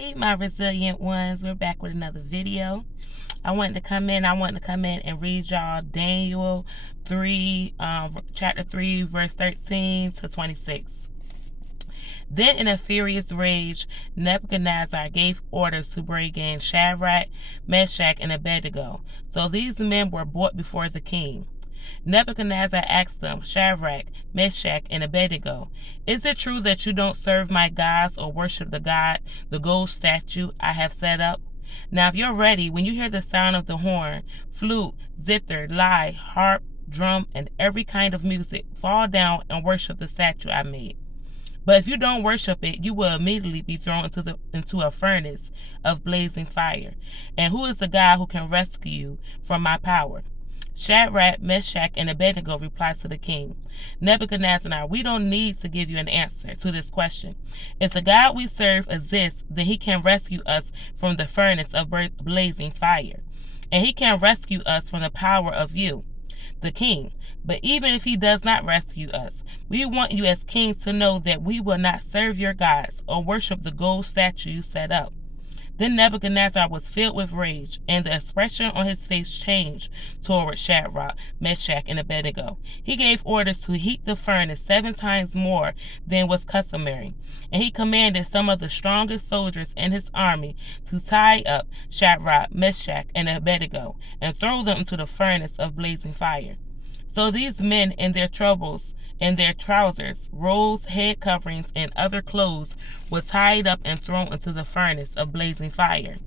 Hey, my resilient ones, we're back with another video. I wanted to come in and read y'all Daniel 3, chapter 3, verse 13 to 26. Then in a furious rage, Nebuchadnezzar gave orders to bring in Shadrach, Meshach, and Abednego. So these men were brought before the king. Nebuchadnezzar asked them, Shadrach, Meshach, and Abednego, is it true that you don't serve my gods or worship the gold statue I have set up? Now if you're ready, when you hear the sound of the horn, flute, zither, lyre, harp, drum, and every kind of music, fall down and worship the statue I made. But if you don't worship it, you will immediately be thrown into a furnace of blazing fire. And who is the God who can rescue you from my power? Shadrach, Meshach, and Abednego replied to the king, Nebuchadnezzar, we don't need to give you an answer to this question. If the God we serve exists, then he can rescue us from the furnace of blazing fire. And he can rescue us from the power of you, the king. But even if he does not rescue us, we want you as kings to know that we will not serve your gods or worship the gold statue you set up. Then Nebuchadnezzar was filled with rage, and the expression on his face changed toward Shadrach, Meshach, and Abednego. He gave orders to heat the furnace 7 times more than was customary, and he commanded some of the strongest soldiers in his army to tie up Shadrach, Meshach, and Abednego and throw them into the furnace of blazing fire. So these men in their troubles and their trousers, robes, head coverings, and other clothes were tied up and thrown into the furnace of blazing fire.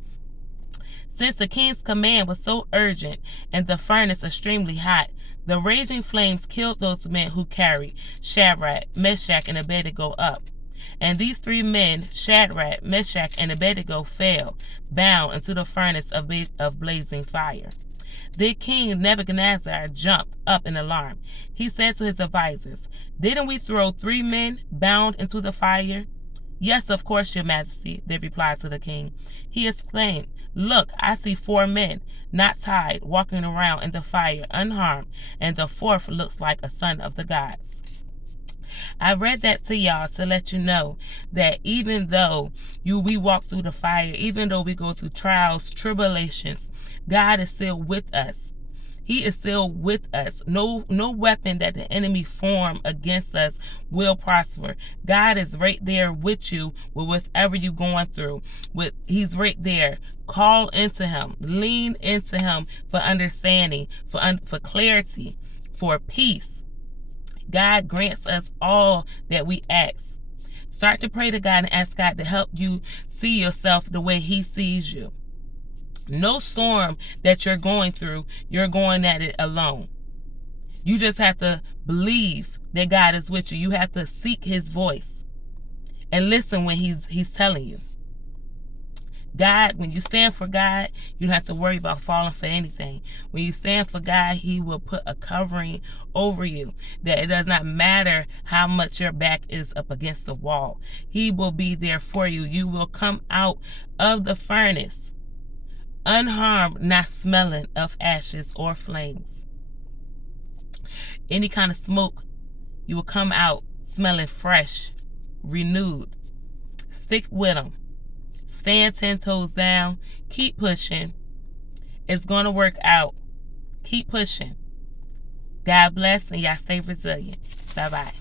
Since the king's command was so urgent and the furnace extremely hot, the raging flames killed those men who carried Shadrach, Meshach, and Abednego up. And these 3 men, Shadrach, Meshach, and Abednego, fell, bound into the furnace of blazing fire. The king Nebuchadnezzar jumped up in alarm. He said to his advisors, didn't we throw 3 men bound into the fire? Yes, of course, your majesty, they replied to the king. He exclaimed, look, I see 4 men, not tied, walking around in the fire unharmed, and the 4th looks like a son of the gods. I read that to y'all to let you know that even though we walk through the fire, even though we go through trials, tribulations, God is still with us. He is still with us. No weapon that the enemy form against us will prosper. God is right there with you with whatever you're going through. He's right there. Call into him. Lean into him for understanding, for clarity, for peace. God grants us all that we ask. Start to pray to God and ask God to help you see yourself the way he sees you. No storm that you're going through, you're going at it alone. You just have to believe that God is with you. You have to seek his voice and listen when he's telling you. God, when you stand for God, you don't have to worry about falling for anything. When you stand for God, he will put a covering over you, that it does not matter how much your back is up against the wall. He will be there for you. You will come out of the furnace unharmed, not smelling of ashes or flames. Any kind of smoke, you will come out smelling fresh, renewed. Stick with them. Stand 10 toes down. Keep pushing. It's going to work out. Keep pushing. God bless, and y'all stay resilient. Bye-bye.